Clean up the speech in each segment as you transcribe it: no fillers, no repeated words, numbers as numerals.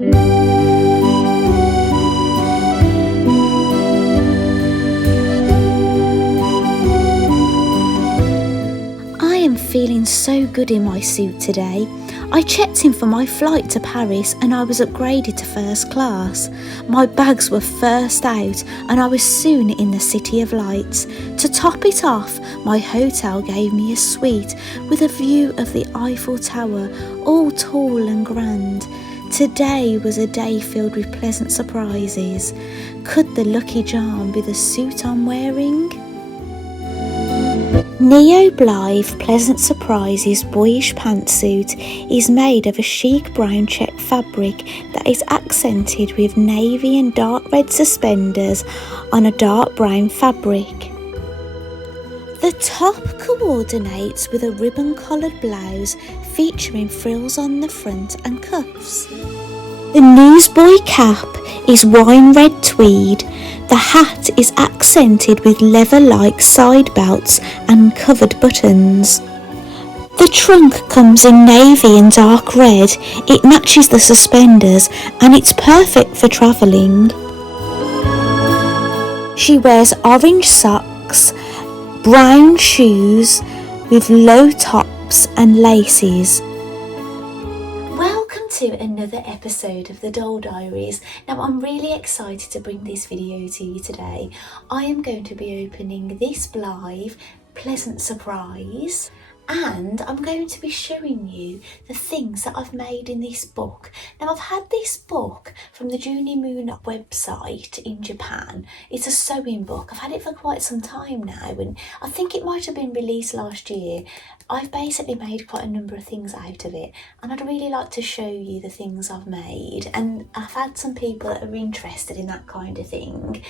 I am feeling so good in my suit today. I checked in for my flight to Paris and I was upgraded to first class. My bags were first out and I was soon in the City of Lights. To top it off, my hotel gave me a suite with a view of the Eiffel Tower, all tall and grand. Today was a day filled with pleasant surprises. Could the lucky charm be the suit I'm wearing? Neo Blythe Pleasant Surprises boyish pantsuit is made of a chic brown check fabric that is accented with navy and dark red suspenders on a dark brown fabric. The top coordinates with a ribbon collared blouse featuring frills on the front and cuffs. The newsboy cap is wine red tweed. The hat is accented with leather-like side belts and covered buttons. The trunk comes in navy and dark red. It matches the suspenders and it's perfect for travelling. She wears orange socks, brown shoes with low tops and laces. To another episode of the Doll Diaries. Now I'm really excited to bring this video to you today. I am going to be opening this Blythe Pleasant Surprise and I'm going to be showing you the things that I've made in this book. Now I've had this book from the Juni Moon website in Japan. It's a sewing book. I've had it for quite some time now and I think it might have been released last year. I've basically made quite a number of things out of it and I'd really like to show you the things I've made, and I've had some people that are interested in that kind of thing,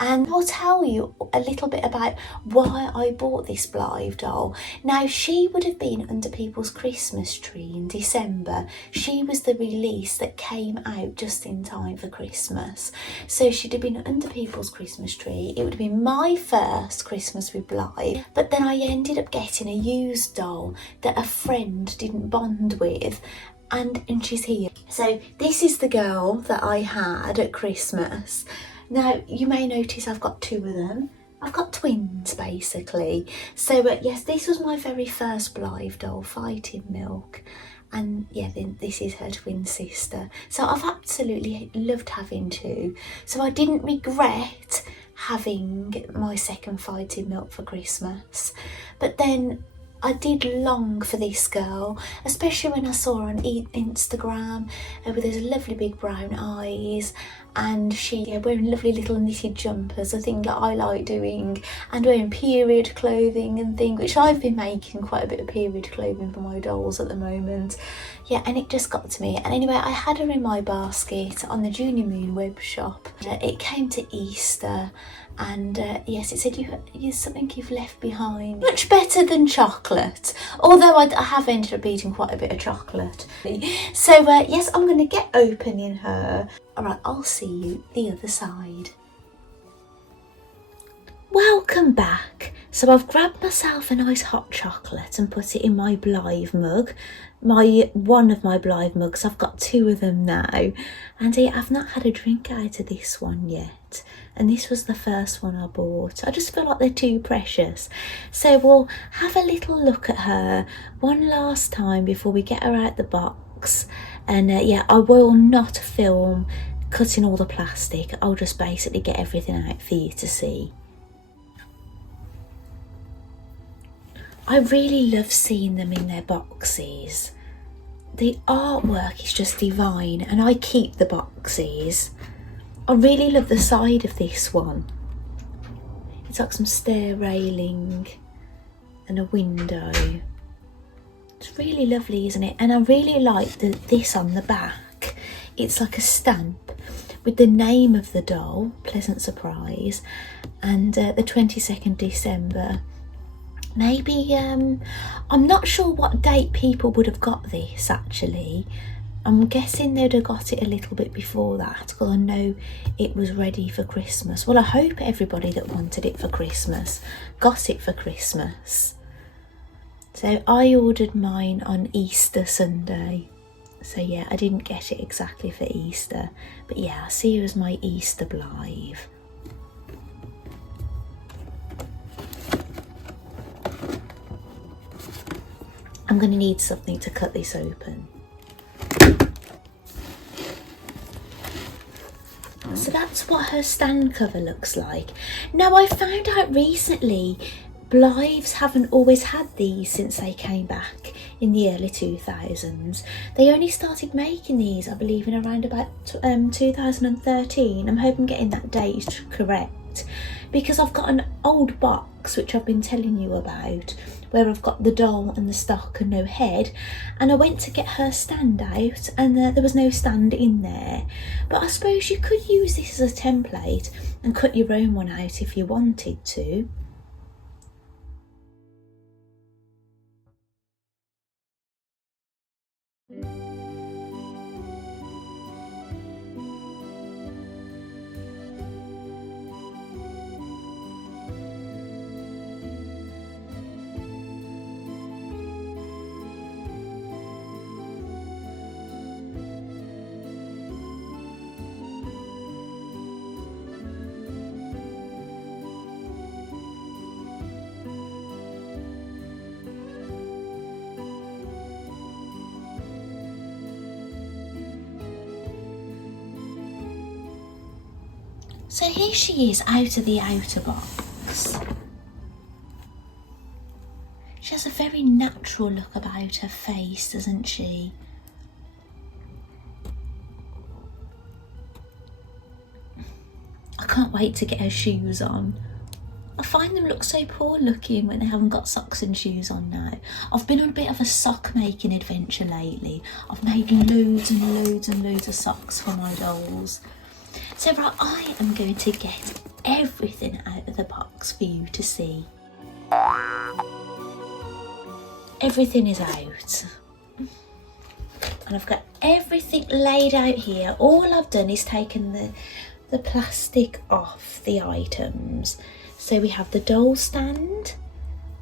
and I'll tell you a little bit about why I bought this Blythe doll. Now she would have been under people's Christmas tree in December. She was the release that came out just in time for Christmas, so she'd have been under people's Christmas tree. It would have been my first Christmas with Blythe, but then I ended up getting a used doll that a friend didn't bond with, and she's here. So this is the girl that I had at Christmas. Now you may notice I've got two of them. I've got twins basically. So yes, this was my very first Blythe doll, Fighting Milk, and yeah, then this is her twin sister. So I've absolutely loved having two, so I didn't regret having my second Fighting Milk for Christmas. But then I did long for this girl, especially when I saw her on Instagram with those lovely big brown eyes, and she wearing lovely little knitted jumpers, a thing that I like doing, and wearing period clothing and things, which I've been making quite a bit of period clothing for my dolls at the moment. Yeah, and it just got to me. And anyway, I had her in my basket on the Juni Moon web shop. It came to Easter, and yes, it said you something you've left behind. Much better than chocolate, although I have ended up eating quite a bit of chocolate. So yes, I'm going to get opening her. Alright, I'll see you the other side. Welcome back. So I've grabbed myself a nice hot chocolate and put it in my Blythe mug. One of my Blythe mugs. I've got two of them now, and I've not had a drink out of this one yet, and this was the first one I bought. I just feel like they're too precious. So we'll have a little look at her one last time before we get her out the box. And yeah, I will not film cutting all the plastic. I'll just basically get everything out for you to see. I really love seeing them in their boxes. The artwork is just divine, and I keep the boxes. I really love the side of this one. It's like some stair railing and a window. It's really lovely, isn't it? And I really like this on the back. It's like a stamp with the name of the doll, Pleasant Surprise, and the 22nd December. Maybe, I'm not sure what date people would have got this actually. I'm guessing they'd have got it a little bit before that, because I know it was ready for Christmas. Well, I hope everybody that wanted it for Christmas got it for Christmas. So I ordered mine on Easter Sunday. So yeah, I didn't get it exactly for Easter, but yeah, I see her as my Easter Blythe. I'm going to need something to cut this open. So that's what her stand cover looks like. Now, I found out recently Blythes haven't always had these since they came back in the early 2000s. They only started making these, I believe, in around about 2013. I'm hoping getting that date correct, because I've got an old box which I've been telling you about, where I've got the doll and the stock and no head, and I went to get her stand out and there was no stand in there. But I suppose you could use this as a template and cut your own one out if you wanted to. So here she is out of the outer box. She has a very natural look about her face, doesn't she? I can't wait to get her shoes on. I find them look so poor looking when they haven't got socks and shoes on now. I've been on a bit of a sock making adventure lately. I've made loads and loads and loads of socks for my dolls. So right, I am going to get everything out of the box for you to see. Everything is out. And I've got everything laid out here. All I've done is taken the plastic off the items. So we have the doll stand,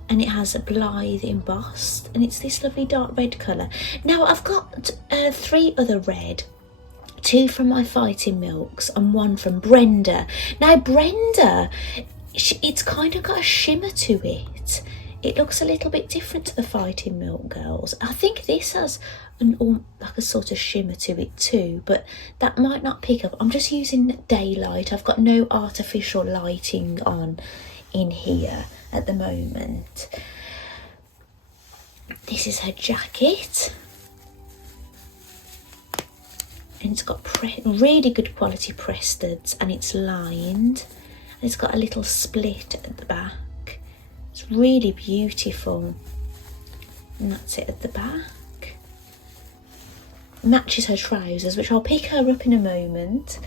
and it has a Blythe embossed, and it's this lovely dark red colour. Now I've got 3 other red. 2 from my Fighting Milks and 1 from Brenda. Now Brenda, it's kind of got a shimmer to it. It looks a little bit different to the Fighting Milk girls. I think this has like a sort of shimmer to it too, but that might not pick up. I'm just using daylight. I've got no artificial lighting on in here at the moment. This is her jacket. And it's got really good quality press studs, and it's lined, and it's got a little split at the back. It's really beautiful, and that's it at the back. Matches her trousers, which I'll pick her up in a moment.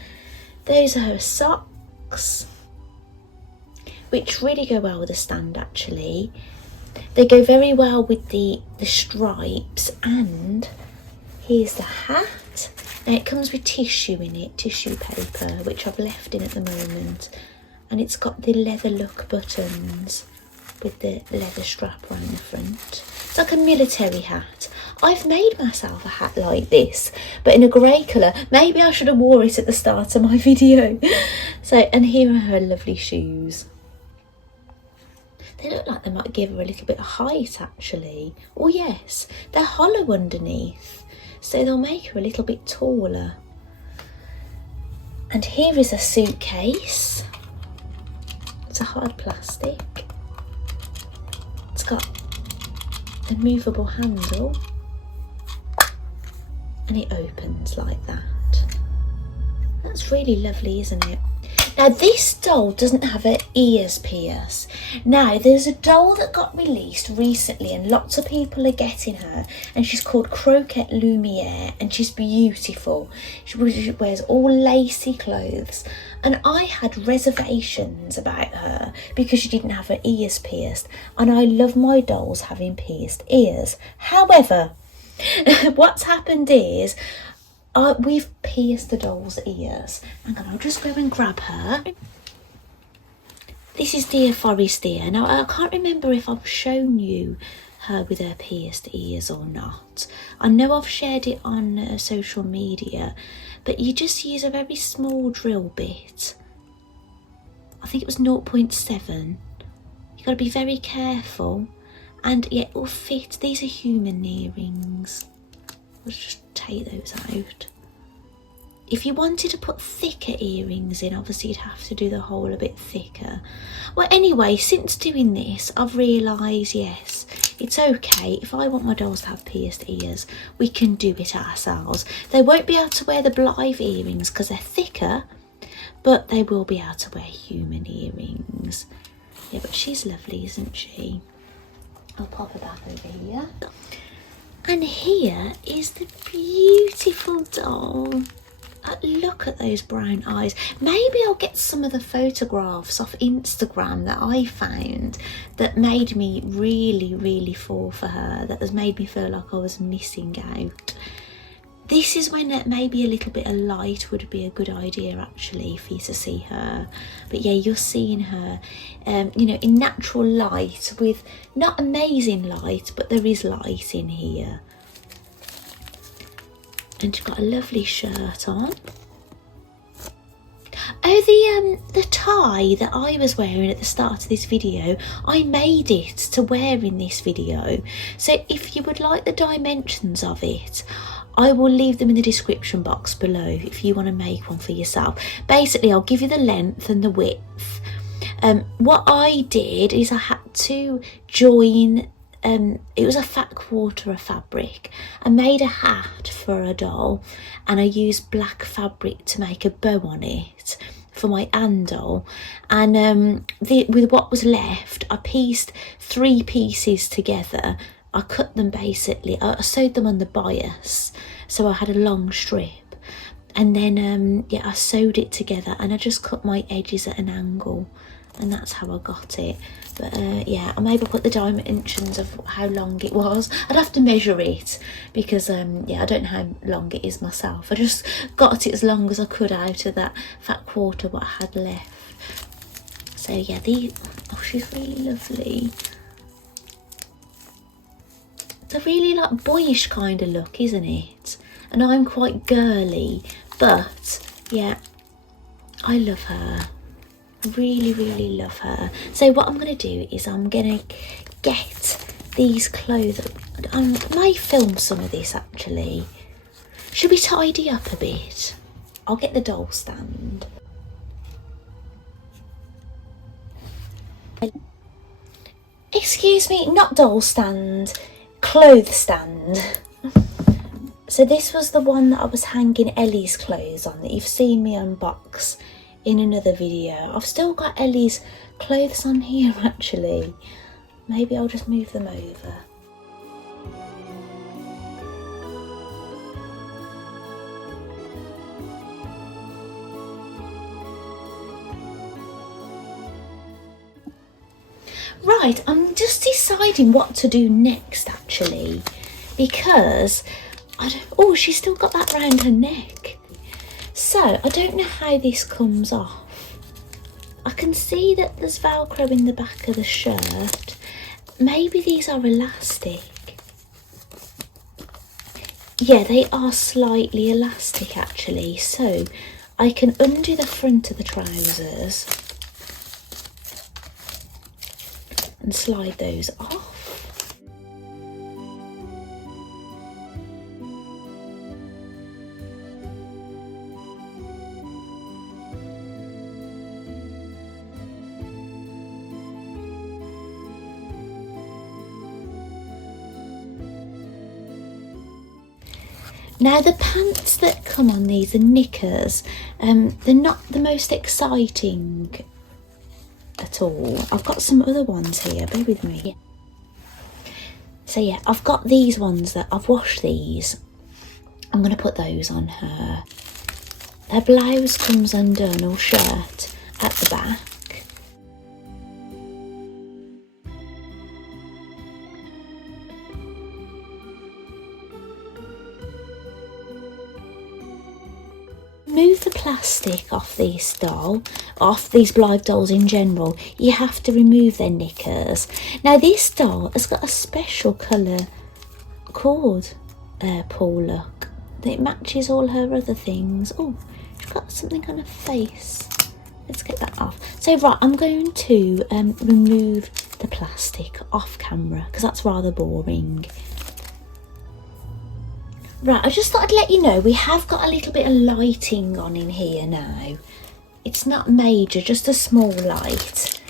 Those are her socks, which really go well with the stand actually. They go very well with the stripes, and here's the hat. Now it comes with tissue in it, tissue paper, which I've left in at the moment, and it's got the leather look buttons with the leather strap around the front. It's like a military hat. I've made myself a hat like this, but in a grey colour. Maybe I should have wore it at the start of my video. So, and here are her lovely shoes. They look like they might give her a little bit of height actually. Oh yes, they're hollow underneath, so they'll make her a little bit taller. And here is a suitcase. It's a hard plastic. It's got a movable handle, and it opens like that. That's really lovely, isn't it? Now this doll doesn't have her ears pierced. Now there's a doll that got released recently and lots of people are getting her, and she's called Croquette Lumiere, and she's beautiful. She wears all lacy clothes, and I had reservations about her because she didn't have her ears pierced, and I love my dolls having pierced ears. However, what's happened is we've pierced the doll's ears. Hang on, I'll just go and grab her. This is Dear Forest Dear. Now, I can't remember if I've shown you her with her pierced ears or not. I know I've shared it on social media, but you just use a very small drill bit. I think it was 0.7. You've got to be very careful, and yeah, it will fit. These are human earrings. Let's just take those out. If you wanted to put thicker earrings in, obviously you'd have to do the hole a bit thicker. Well, anyway, since doing this, I've realised, yes, it's okay. If I want my dolls to have pierced ears, we can do it ourselves. They won't be able to wear the Blythe earrings because they're thicker, but they will be able to wear human earrings. Yeah, but she's lovely, isn't she? I'll pop her back over here. And here is the beautiful doll. Look at those brown eyes. Maybe I'll get some of the photographs off Instagram that I found that made me really fall for her, that has made me feel like I was missing out. This is when maybe a little bit of light would be a good idea actually for you to see her. But yeah, you're seeing her you know, in natural light, with not amazing light, but there is light in here. And she's got a lovely shirt on. Oh, the tie that I was wearing at the start of this video, I made it to wear in this video. So if you would like the dimensions of it, I will leave them in the description box below if you want to make one for yourself. Basically, I'll give you the length and the width. What I did is I had to join, it was a fat quarter of fabric. I made a hat for a doll and I used black fabric to make a bow on it for my handle, and with what was left I pieced 3 pieces together. I cut them basically, I sewed them on the bias so I had a long strip, and then yeah, I sewed it together and I just cut my edges at an angle, and that's how I got it. But yeah, I'll maybe put the dimensions of how long it was. I'd have to measure it because yeah, I don't know how long it is myself. I just got it as long as I could out of that fat quarter what I had left. So yeah, oh, she's really lovely. It's a really like boyish kind of look, isn't it? And I'm quite girly, but yeah, I love her. Really love her. So what I'm going to do is I'm going to get these clothes. I may film some of this actually. Should we tidy up a bit? I'll get the doll stand. Excuse me, not doll stand, clothes stand. So this was the one that I was hanging Ellie's clothes on that you've seen me unbox in another video. I've still got Ellie's clothes on here actually. Maybe I'll just move them over. Right, I'm just deciding what to do next actually, because oh, she's still got that round her neck. So I don't know how this comes off. I can see that there's Velcro in the back of the shirt. Maybe these are elastic. Yeah, they are slightly elastic actually. So I can undo the front of the trousers and slide those off. Now the pants that come on these are knickers. They're not the most exciting at all. I've got some other ones here, bear with me. So yeah, I've got these ones that I've washed these. I'm going to put those on her. Her blouse comes undone, or shirt, at the back. Move the plastic off these Blythe dolls in general, you have to remove their knickers. Now this doll has got a special colour called Paul, look. It matches all her other things. Oh, she's got something on her face. Let's get that off. So right, I'm going to remove the plastic off camera because that's rather boring. Right, I just thought I'd let you know we have got a little bit of lighting on in here now. It's not major, just a small light.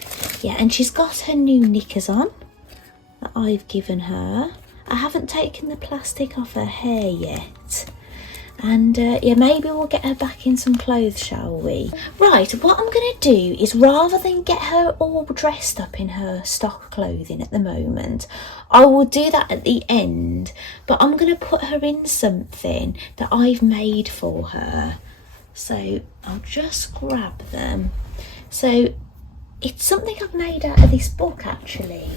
Yeah, and she's got her new knickers on that I've given her. I haven't taken the plastic off her hair yet. And yeah, maybe we'll get her back in some clothes, shall we? Right, what I'm going to do is, rather than get her all dressed up in her stock clothing at the moment, I will do that at the end. But I'm going to put her in something that I've made for her. So I'll just grab them. So it's something I've made out of this book, actually.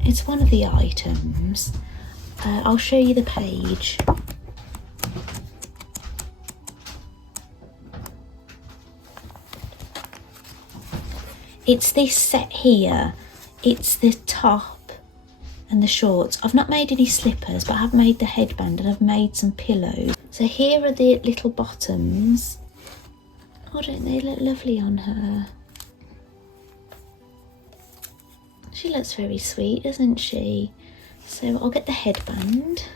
It's one of the items. I'll show you the page. It's this set here. It's the top and the shorts. I've not made any slippers, but I have made the headband and I've made some pillows. So here are the little bottoms. Oh, don't they look lovely on her? She looks very sweet, doesn't she? So I'll get the headband.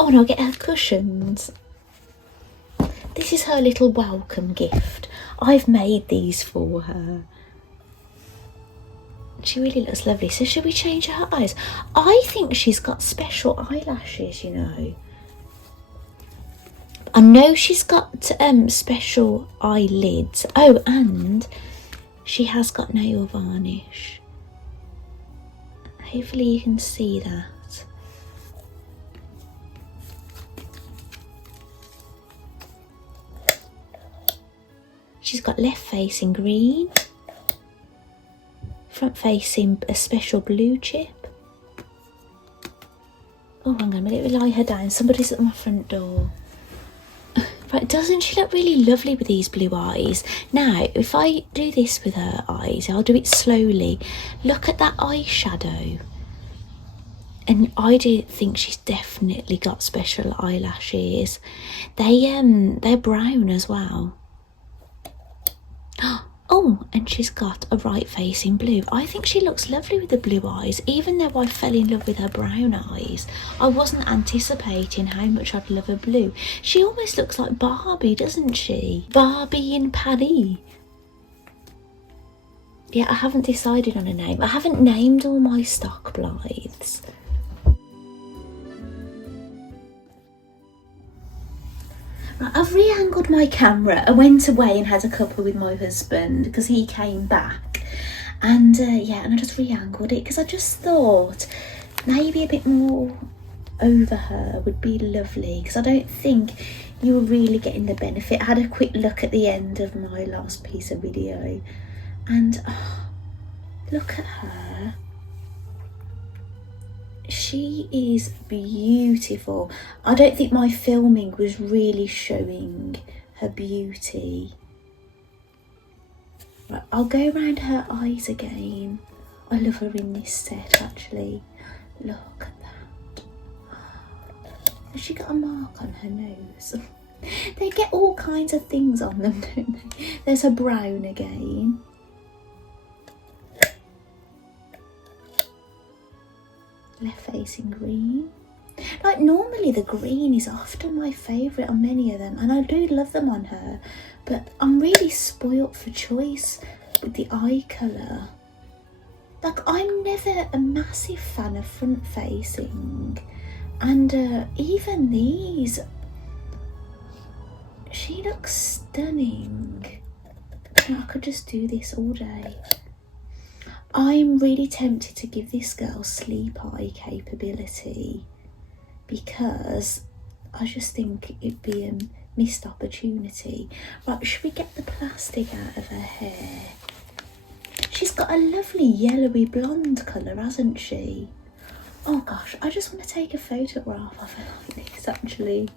Oh, and I'll get her cushions. This is her little welcome gift. I've made these for her. She really looks lovely. So should we change her eyes? I think she's got special eyelashes, you know. I know she's got special eyelids. Oh, and she has got nail varnish. Hopefully you can see that. She's got left facing green, front facing a special blue chip. Oh, hang on a minute, let me lie her down. Somebody's at my front door. Right, doesn't she look really lovely with these blue eyes? Now, if I do this with her eyes, I'll do it slowly. Look at that eyeshadow. And I do think she's definitely got special eyelashes. They're brown as well. Oh, and she's got a right facing blue. I think she looks lovely with the blue eyes, even though I fell in love with her brown eyes. I wasn't anticipating how much I'd love her blue. She almost looks like Barbie, doesn't she? Barbie in Paris. Yeah, I haven't decided on a name. I haven't named all my stock Blythes. Right, I've re-angled my camera. I went away and had a cuppa with my husband because he came back. And yeah, and I just re-angled it because I just thought maybe a bit more over her would be lovely, because I don't think you were really getting the benefit. I had a quick look at the end of my last piece of video and oh, look at her. She is beautiful. I don't think my filming was really showing her beauty. Right, I'll go around her eyes again. I love her in this set, actually. Look at that. Has she got a mark on her nose? They get all kinds of things on them, don't they? There's her brown again. Left facing green. Like, normally the green is often my favourite on many of them, and I do love them on her, but I'm really spoilt for choice with the eye colour. Like, I'm never a massive fan of front facing, and even these, she looks stunning. I could just do this all day. I'm really tempted to give this girl sleep eye capability because I just think it'd be a missed opportunity. Right, should we get the plastic out of her hair? She's got a lovely yellowy blonde colour, hasn't she? Oh gosh, I just want to take a photograph of her like this actually.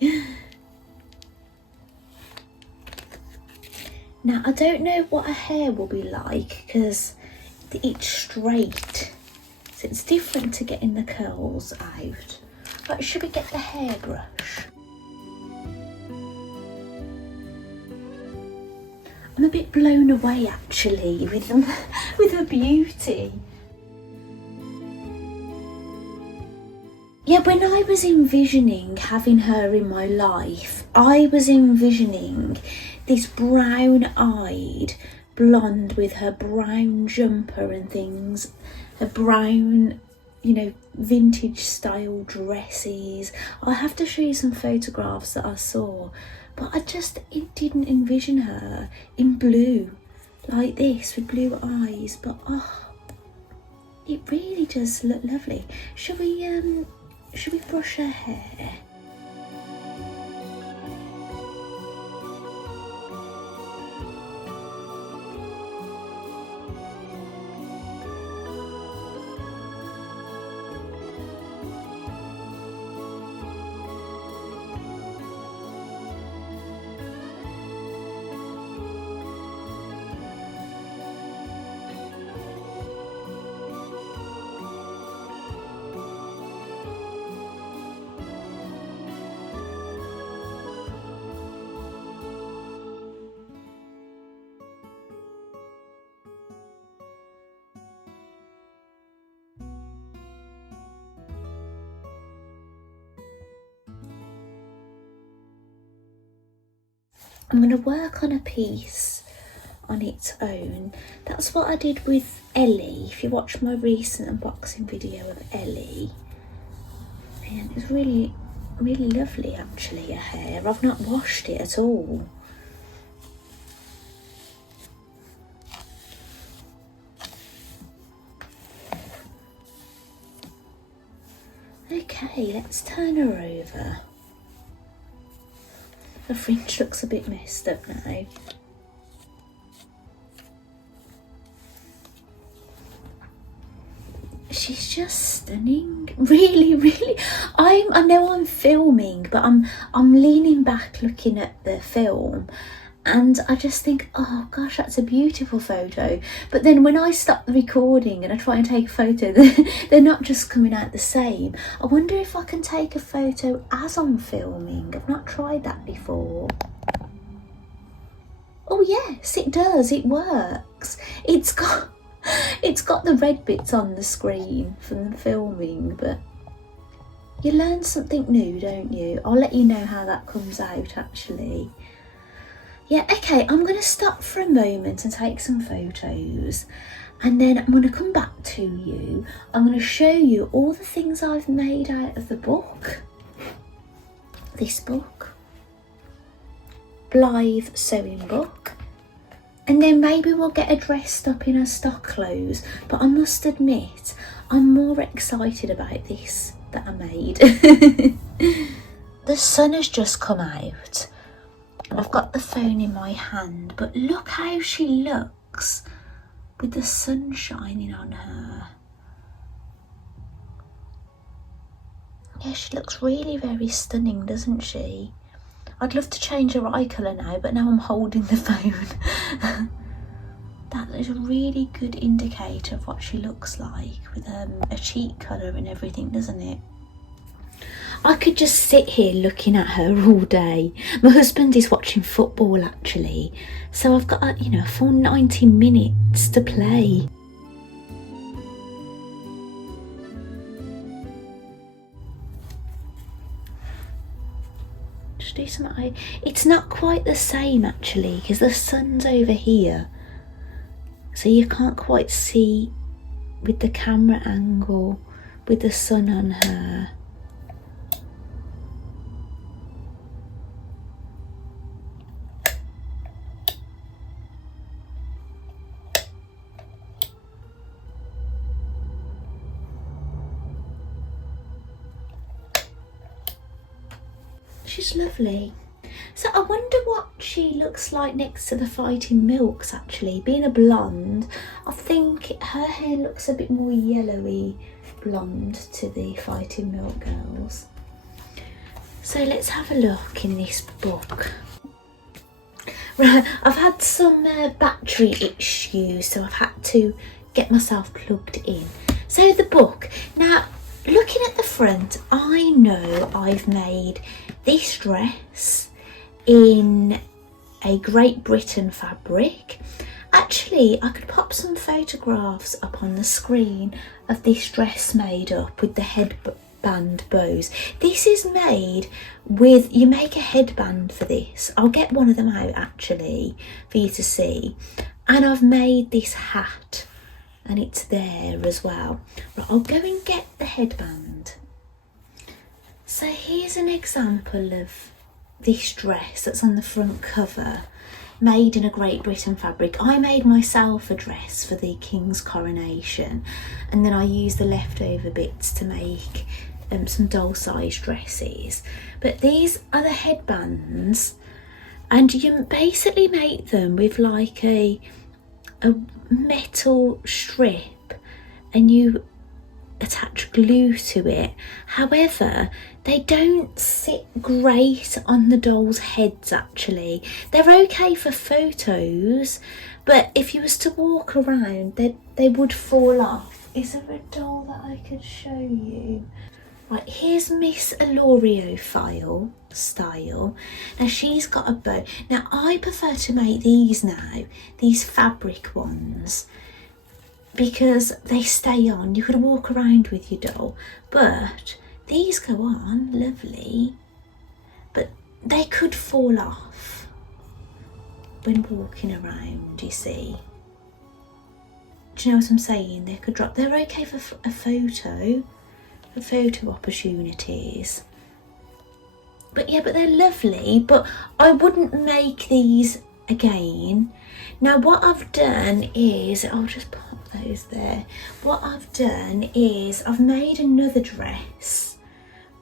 Now I don't know what her hair will be like because it's straight, so it's different to getting the curls out. But should we get the hairbrush? I'm a bit blown away actually with her beauty. Yeah, when I was envisioning having her in my life, I was envisioning this brown-eyed blonde with her brown jumper and things, her brown, you know, vintage style dresses. I'll have to show you some photographs that I saw, but it didn't envision her in blue like this with blue eyes. But oh, it really does look lovely. Should we brush her hair? I'm going to work on a piece on its own. That's what I did with Ellie. If you watch my recent unboxing video of Ellie, and it's really, really lovely actually, her hair. I've not washed it at all. Okay, let's turn her over. Her fringe looks a bit messed up now. She's just stunning. Really, really. I know I'm filming, but I'm leaning back looking at the film, and I just think, oh gosh, that's a beautiful photo. But then when I stop the recording and I try and take a photo, they're not just coming out the same. I wonder if I can take a photo as I'm filming. I've not tried that before. Oh yes, it does, it works. It's got the red bits on the screen from the filming, but you learn something new, don't you? I'll let you know how that comes out actually. Yeah, okay, I'm going to stop for a moment and take some photos, and then I'm going to come back to you. I'm going to show you all the things I've made out of the book. This book, Blythe Sewing Book, and then maybe we'll get her dressed up in her stock clothes. But I must admit, I'm more excited about this that I made. The sun has just come out, and I've got the phone in my hand, but look how she looks with the sun shining on her. Yeah, she looks really very stunning, doesn't she? I'd love to change her eye colour now, but now I'm holding the phone. That is a really good indicator of what she looks like with a cheek colour and everything, doesn't it? I could just sit here looking at her all day. My husband is watching football actually, so I've got a full 90 minutes to play. Just do some eye. It's not quite the same actually because the sun's over here, so you can't quite see with the camera angle with the sun on her. she's lovely. So I wonder what she looks like next to the Fighting Milks actually. Being a blonde, I think her hair looks a bit more yellowy blonde to the Fighting Milk girls. So let's have a look in this book. Right, I've had some battery issues, so I've had to get myself plugged in. So the book, now looking at the front, I know I've made this dress in a Great Britain fabric. Actually, I could pop some photographs up on the screen of this dress made up with the headband bows. This is made with, you make a headband for this. I'll get one of them out actually for you to see. And I've made this hat and it's there as well. Right, I'll go and get the headband. So here's an example of this dress that's on the front cover, made in a Great Britain fabric. I made myself a dress for the King's coronation, and then I used the leftover bits to make some doll-sized dresses. But these are the headbands, and you basically make them with like a metal strip, and you attach glue to it. However, they don't sit great on the dolls' heads actually. They're okay for photos, but if you was to walk around, they would fall off. Is there a doll that I could show you? Right, here's Miss Alorio style. Now she's got a bow. Now I prefer to make these now, these fabric ones, because they stay on. You could walk around with your doll, but these go on lovely, but they could fall off when walking around, you see. Do you know what I'm saying? They could drop. They're okay for for photo opportunities. But yeah, but they're lovely, but I wouldn't make these again. Now what I've done is, I'll just pop those there. What I've done is I've made another dress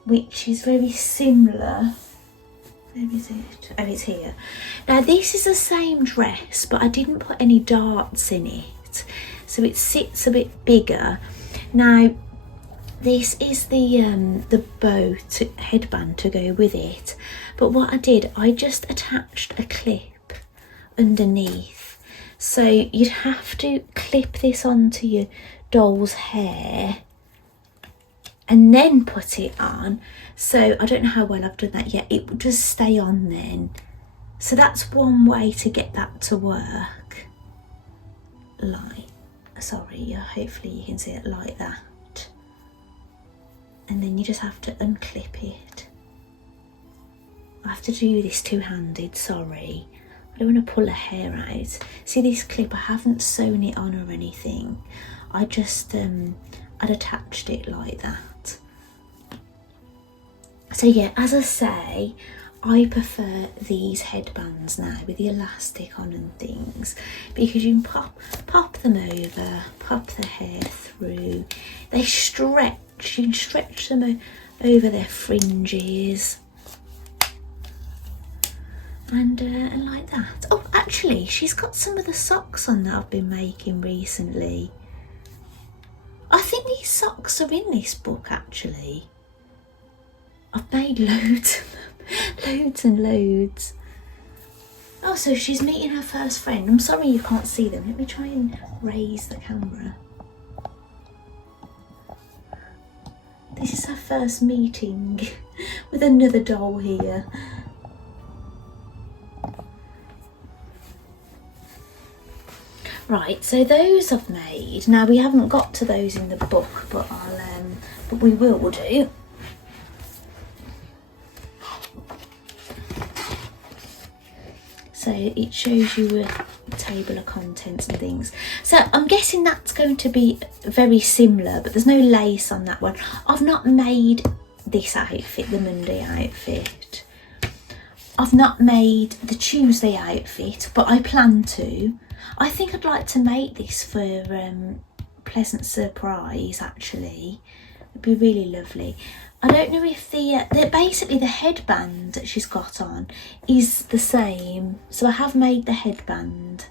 which is very similar. Where is it? Oh, it's here. Now this is the same dress, but I didn't put any darts in it, so it sits a bit bigger. Now this is the bow headband to go with it, but what I did, I just attached a clip underneath. So you'd have to clip this onto your doll's hair and then put it on. So I don't know how well I've done that yet. It would just stay on then. So that's one way to get that to work. Hopefully you can see it like that. And then you just have to unclip it. I have to do this two-handed, sorry. I don't want to pull a hair out. See this clip, I haven't sewn it on or anything. I just, I'd attached it like that. So yeah, as I say, I prefer these headbands now with the elastic on and things, because you can pop them over, pop the hair through. They stretch, you can stretch them over their fringes. And like that. Oh, actually, she's got some of the socks on that I've been making recently. I think these socks are in this book, actually. I've made loads of them. Loads and loads. Oh, so she's meeting her first friend. I'm sorry you can't see them. Let me try and raise the camera. This is her first meeting with another doll here. Right, so those I've made. Now we haven't got to those in the book, but but we will do. So it shows you a table of contents and things. So I'm guessing that's going to be very similar, but there's no lace on that one. I've not made this outfit, the Monday outfit. I've not made the Tuesday outfit, but I plan to. I think I'd like to make this for Pleasant Surprise, actually. It'd be really lovely. I don't know if basically the headband that she's got on is the same. So I have made the headband,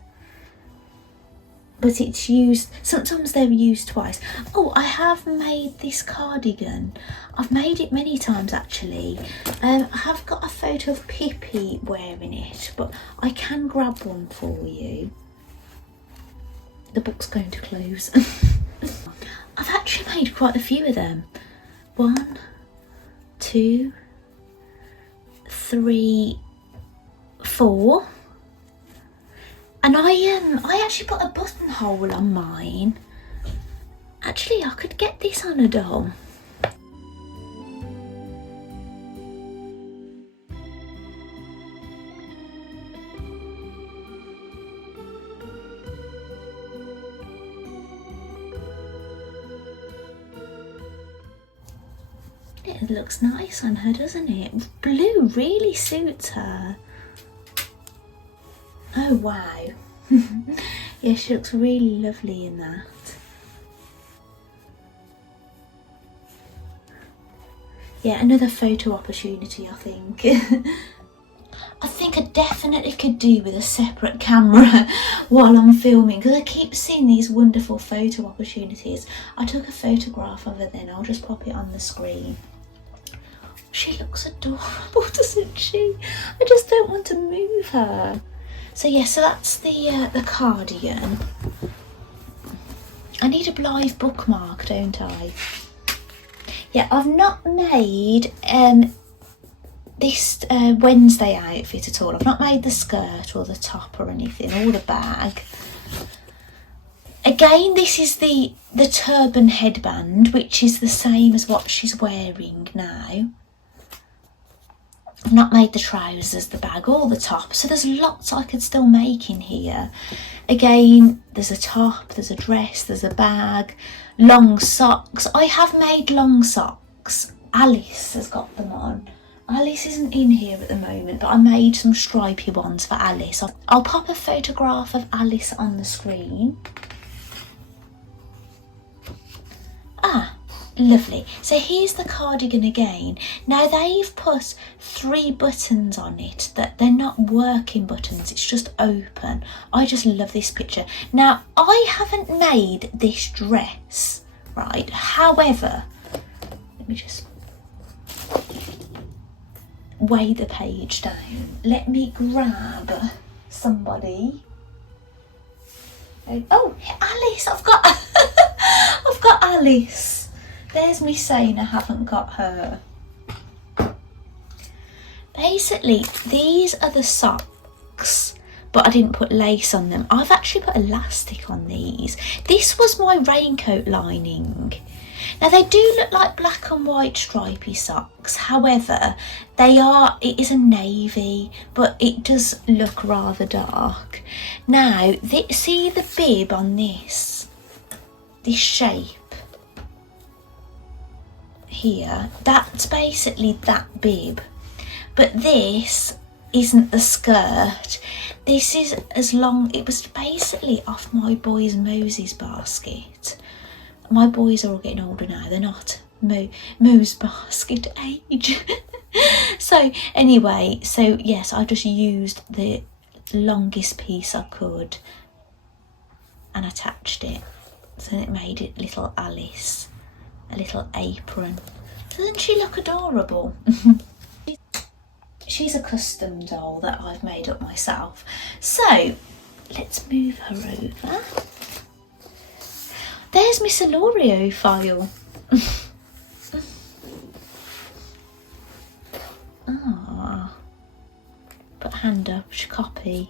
but it's used, sometimes they're used twice. Oh, I have made this cardigan. I've made it many times actually. I have got a photo of Pippi wearing it, but I can grab one for you. The book's going to close. I've actually made quite a few of them. 1, 2, 3, 4. And I actually put a buttonhole on mine. Actually, I could get this on a doll. It looks nice on her, doesn't it? Blue really suits her. Oh wow. Yeah, she looks really lovely in that. Yeah, another photo opportunity, I think. I think I definitely could do with a separate camera while I'm filming, because I keep seeing these wonderful photo opportunities. I took a photograph of her then, I'll just pop it on the screen. She looks adorable, doesn't she? I just don't want to move her. So yeah, so that's the cardigan. I need a Blythe bookmark, don't I? Yeah, I've not made this Wednesday outfit at all. I've not made the skirt or the top or anything, or the bag. Again, this is the turban headband, which is the same as what she's wearing now. I've not made the trousers, the bag or the top, so there's lots I could still make in here. Again, there's a top, there's a dress, there's a bag, long socks. I have made long socks. Alice has got them on. Alice isn't in here at the moment, but I made some stripy ones for Alice. I'll pop a photograph of Alice on the screen. Ah, lovely. So here's the cardigan again. Now they've put 3 buttons on it that they're not working buttons, it's just open. I just love this picture. Now I haven't made this dress, right? However, let me just weigh the page down. Let me grab somebody. Oh, Alice, I've got I've got Alice. There's me saying I haven't got her. Basically, these are the socks, but I didn't put lace on them. I've actually put elastic on these. This was my raincoat lining. Now they do look like black and white stripy socks, however it is a navy, but it does look rather dark. Now see the bib on this shape here, that's basically that bib, but this isn't the skirt. This is as long, it was basically off my boy's Moses basket. My boys are all getting older now, they're not Mo's basket age. So anyway, so yes, I just used the longest piece I could and attached it, so it made it little Alice, a little apron. Doesn't she look adorable? She's a custom doll that I've made up myself. So let's move her over. There's Miss Alorio file. Ah, put hand up, copy.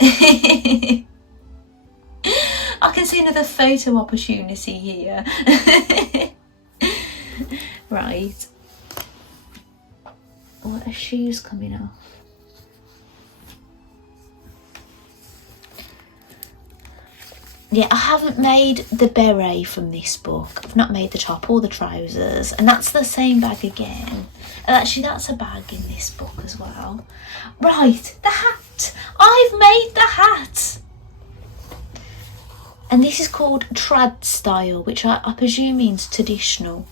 I can see another photo opportunity here. Right. What are shoes coming off? Yeah, I haven't made the beret from this book. I've not made the top or the trousers, and that's the same bag again. Actually, that's a bag in this book as well. Right, the hat. I've made the hat. And this is called trad style, which I presume means traditional.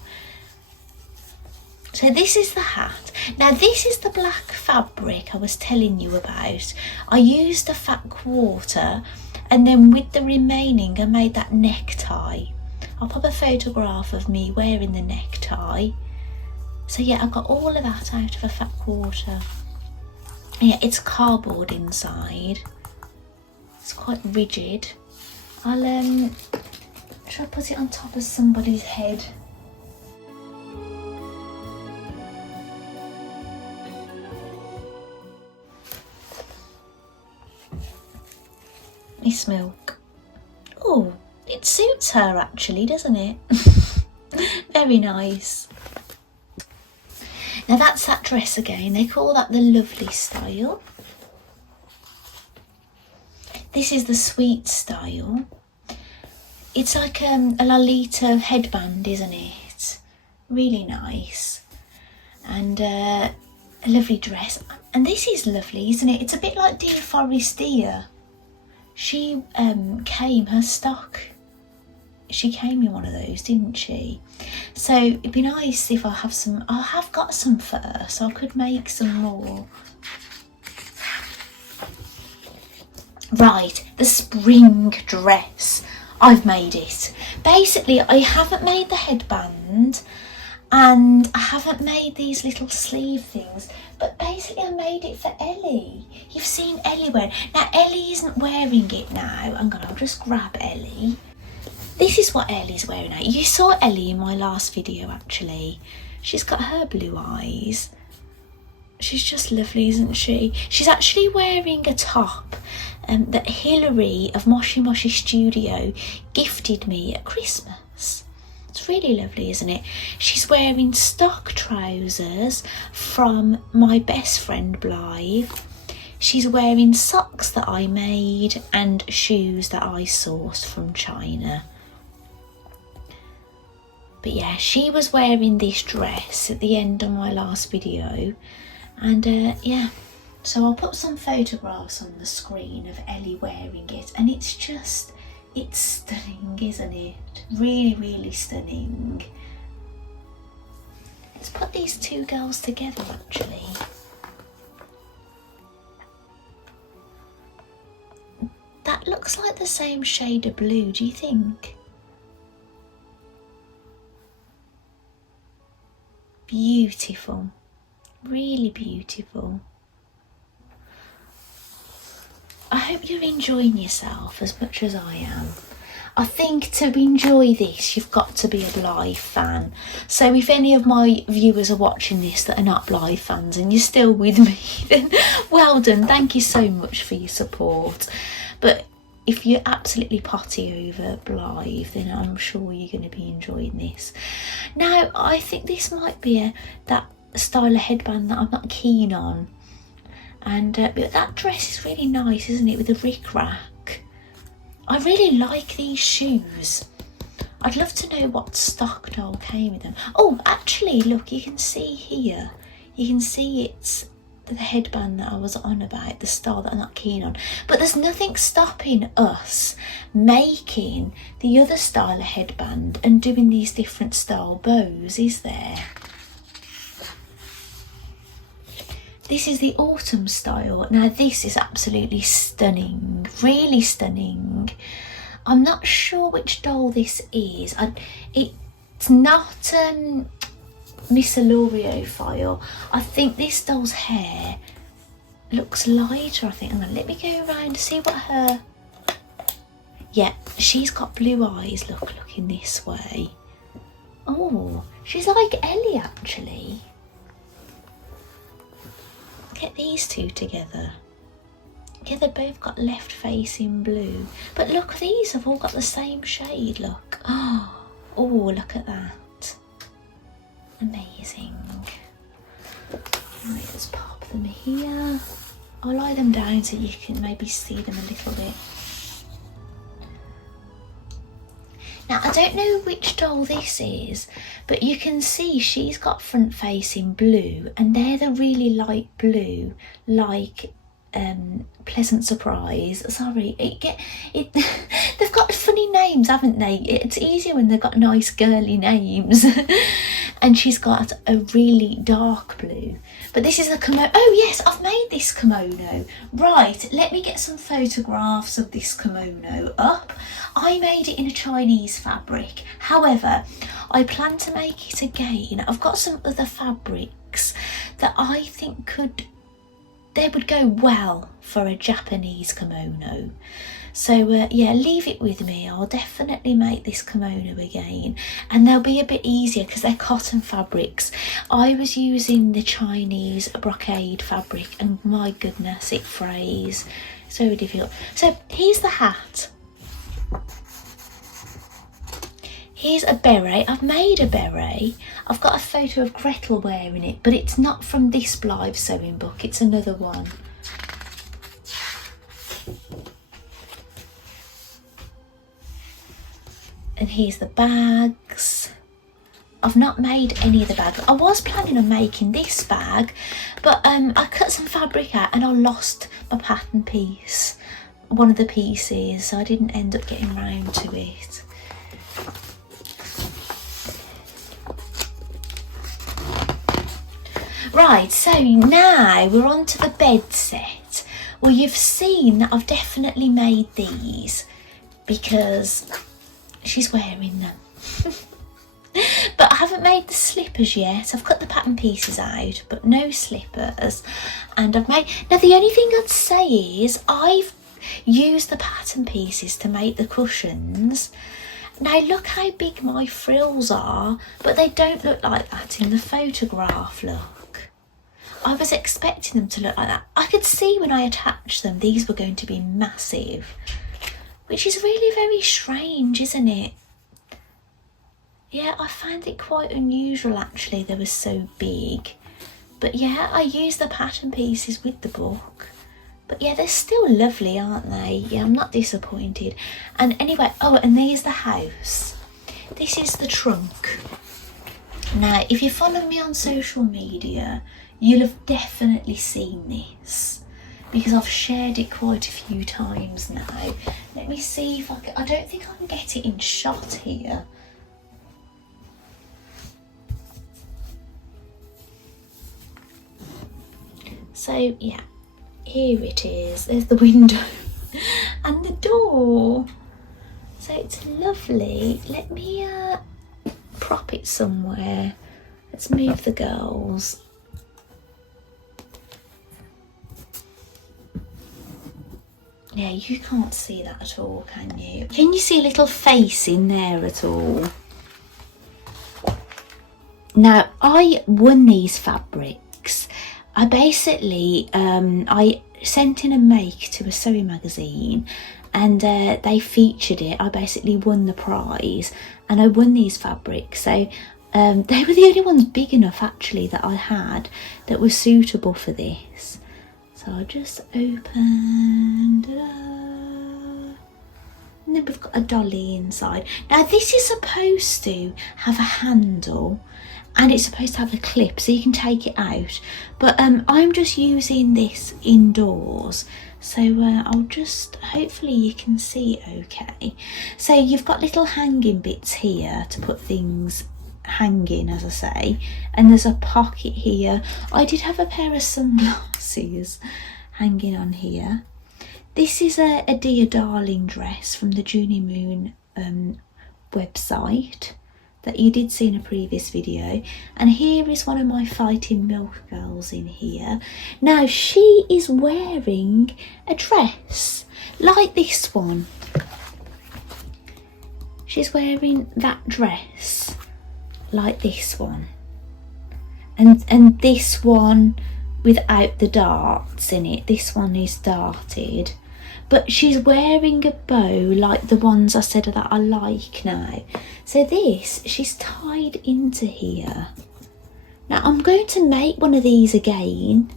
So this is the hat. Now this is the black fabric I was telling you about. I used a fat quarter, and then with the remaining I made that necktie. I'll pop a photograph of me wearing the necktie. So yeah, I got all of that out of a fat quarter. Yeah, it's cardboard inside. It's quite rigid. I'll try to put it on top of somebody's head. Miss Milk. Oh, it suits her actually, doesn't it? Very nice. Now that's that dress again. They call that the Lovely style. This is the Sweet style. It's like a Lolita headband, isn't it? Really nice. And a lovely dress. And this is lovely, isn't it? It's a bit like Dear Forestier. She came in one of those, didn't she? So it'd be nice if I have got some fur, so I could make some more. Right, the spring dress. I've made it. Basically, I haven't made the headband and I haven't made these little sleeve things, but basically I made it for Ellie. You've seen Ellie wearing it. Now Ellie isn't wearing it now. I'll just grab Ellie. This is what Ellie's wearing now. You saw Ellie in my last video actually. She's got her blue eyes. She's just lovely, isn't she? She's actually wearing a top that Hilary of Moshi Moshi Studio gifted me at Christmas. It's really lovely, isn't it? She's wearing stock trousers from my best friend Blythe. She's wearing socks that I made and shoes that I sourced from China. But yeah, she was wearing this dress at the end of my last video. And yeah, so I'll put some photographs on the screen of Ellie wearing it. And it's stunning, isn't it? Really, really stunning. Let's put these two girls together actually. That looks like the same shade of blue, do you think? Beautiful, really beautiful. I hope you're enjoying yourself as much as I am. I think to enjoy this, you've got to be a Blythe fan. So if any of my viewers are watching this that are not Blythe fans and you're still with me, then well done. Thank you so much for your support. But if you're absolutely potty over Blythe, then I'm sure you're going to be enjoying this. Now, I think this might be that style of headband that I'm not keen on. And but that dress is really nice, isn't it, with the rick-rack. I really like these shoes. I'd love to know what stock doll came with them. Oh, actually, look, you can see here. You can see it's the headband that I was on about, the style that I'm not keen on. But there's nothing stopping us making the other style of headband and doing these different style bows, is there? This is the autumn style. Now this is absolutely stunning, really stunning. I'm not sure which doll this is. It's not Miss Alorio file. I think this doll's hair looks lighter, I think. Let me go around and see what her... Yeah, she's got blue eyes, looking this way. Oh, she's like Ellie actually. Get these two together. Yeah, they've both got left facing blue. But look, these have all got the same shade, look. Oh, look at that. Amazing. Right, let's pop them here. I'll lie them down so you can maybe see them a little bit. Now, I don't know which doll this is, but you can see she's got front facing blue and they're the really light blue, like Pleasant Surprise. Sorry, they've got funny names, haven't they? It's easier when they've got nice girly names. and she's got a really dark blue. But this is a kimono. Oh yes, I've made this kimono. Right, let me get some photographs of this kimono up. I made it in a Chinese fabric. However, I plan to make it again. I've got some other fabrics that I think they would go well for a Japanese kimono. So yeah, leave it with me. I'll definitely make this kimono again, and they'll be a bit easier because they're cotton fabrics. I was using the Chinese brocade fabric, and my goodness, it frays. So difficult. So here's the hat. Here's a beret. I've made a beret. I've got a photo of Gretel wearing it, but it's not from this Blythe Sewing Book. It's another one. And here's the bags. I've not made any of the bags. I was planning on making this bag, but I cut some fabric out and I lost my pattern piece, one of the pieces, so I didn't end up getting round to it. Right, so now we're on to the bed set. Well, you've seen that I've definitely made these because she's wearing them. But I haven't made the slippers yet. I've cut the pattern pieces out, but no slippers. And I've made... Now, the only thing I'd say is I've used the pattern pieces to make the cushions. Now, look how big my frills are, but they don't look like that in the photograph, look. I was expecting them to look like that. I could see when I attached them, these were going to be massive. Which is really very strange, isn't it? Yeah, I found it quite unusual actually, they were so big. But yeah, I used the pattern pieces with the book. But yeah, they're still lovely, aren't they? Yeah, I'm not disappointed. And anyway, oh, and there's the house. This is the trunk. Now, if you follow me on social media, you'll have definitely seen this, because I've shared it quite a few times now. Let me see if I don't think I can get it in shot here. So yeah, here it is. There's the window and the door. So it's lovely. Let me prop it somewhere. Let's move the girls. Yeah, you can't see that at all, can you? Can you see a little face in there at all? Now, I won these fabrics. I basically, I sent in a make to a sewing magazine, and they featured it. I basically won the prize, and I won these fabrics. So they were the only ones big enough actually that I had that were suitable for this. So I'll just open, and then we've got a dolly inside. Now this is supposed to have a handle, and it's supposed to have a clip so you can take it out. But I'm just using this indoors, so I'll just, hopefully you can see okay. So you've got little hanging bits here to put things hanging, as I say, and there's a pocket here. I did have a pair of sunglasses hanging on here. This is a Dear Darling dress from the Junie Moon website that you did see in a previous video, and here is one of my Fighting Milk girls in here. Now she is wearing a dress like this one. She's wearing that dress like this one, and this one without the darts in it. This one is darted, but she's wearing a bow like the ones I said that I like now. So this, she's tied into here. Now I'm going to make one of these again,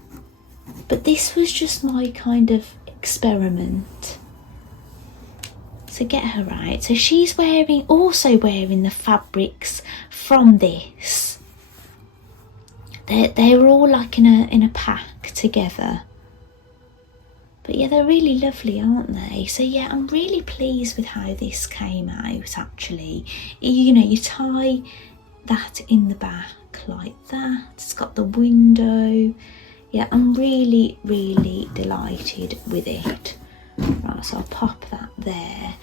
but this was just my kind of experiment to get her out. So she's also wearing the fabrics from this. They're all like in a pack together. But yeah, they're really lovely, aren't they? So yeah, I'm really pleased with how this came out actually. You know, you tie that in the back like that. It's got the window. Yeah, I'm really delighted with it. Right, so I'll pop that there.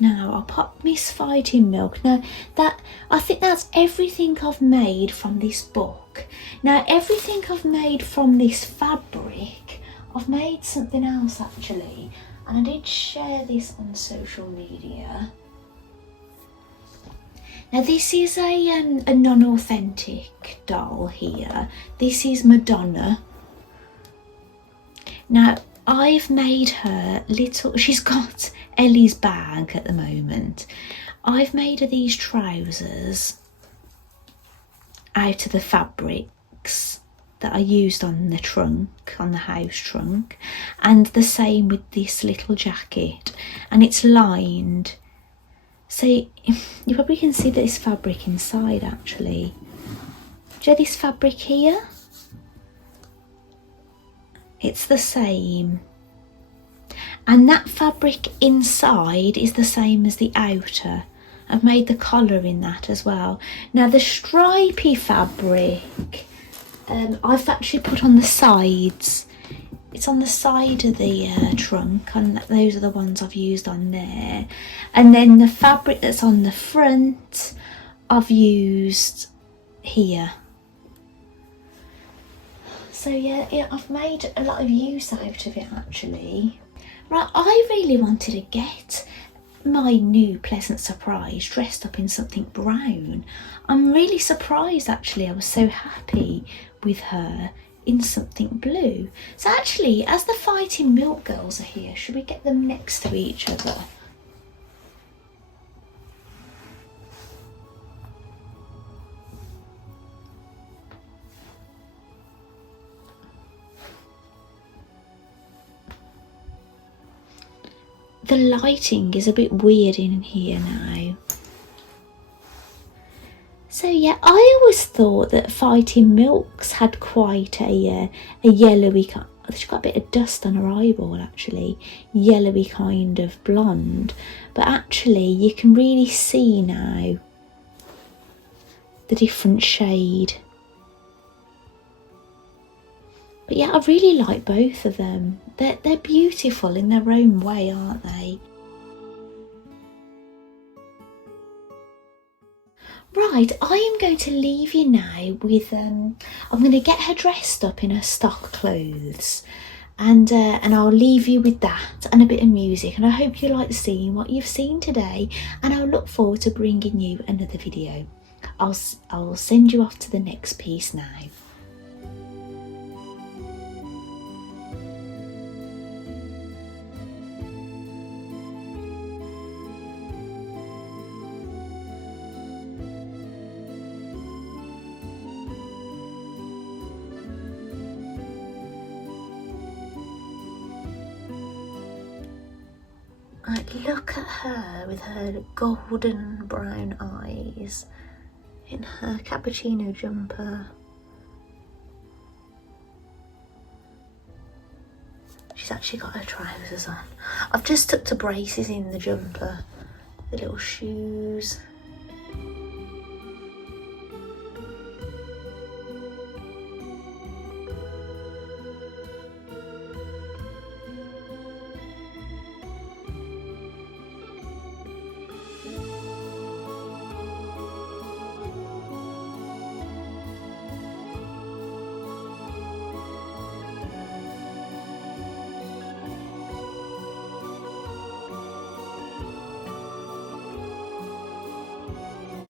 Now I'll pop Miss Fighting Milk. Now that, I think that's everything I've made from this book. Now everything I've made from this fabric, I've made something else actually, and I did share this on social media. Now this is a non-authentic doll here. This is Madonna. Now I've made her little, she's got Ellie's bag at the moment. I've made her these trousers out of the fabrics that I used on the trunk, on the house trunk, and the same with this little jacket, and it's lined. So you probably can see this fabric inside actually. Do you know this fabric here? It's the same. And that fabric inside is the same as the outer. I've made the collar in that as well. Now the stripy fabric, I've actually put on the sides. It's on the side of the trunk, and those are the ones I've used on there. And then the fabric that's on the front, I've used here. So yeah, I've made a lot of use out of it actually. Right, I really wanted to get my new Pleasant Surprise dressed up in something brown. I'm really surprised actually, I was so happy with her in something blue. So actually, as the Fighting Milk girls are here, should we get them next to each other? The lighting is a bit weird in here now. So yeah, I always thought that Fighting Milks had quite a yellowy, she's got a bit of dust on her eyeball actually, yellowy kind of blonde, but actually you can really see now the different shade. But yeah, I really like both of them. They're beautiful in their own way, aren't they? Right, I am going to leave you now with, I'm going to get her dressed up in her stock clothes, and I'll leave you with that and a bit of music, and I hope you like seeing what you've seen today, and I'll look forward to bringing you another video. I'll send you off to the next piece now. Right, look at her with her golden brown eyes in her cappuccino jumper. She's actually got her trousers on. I've just tucked her braces in the jumper, the little shoes.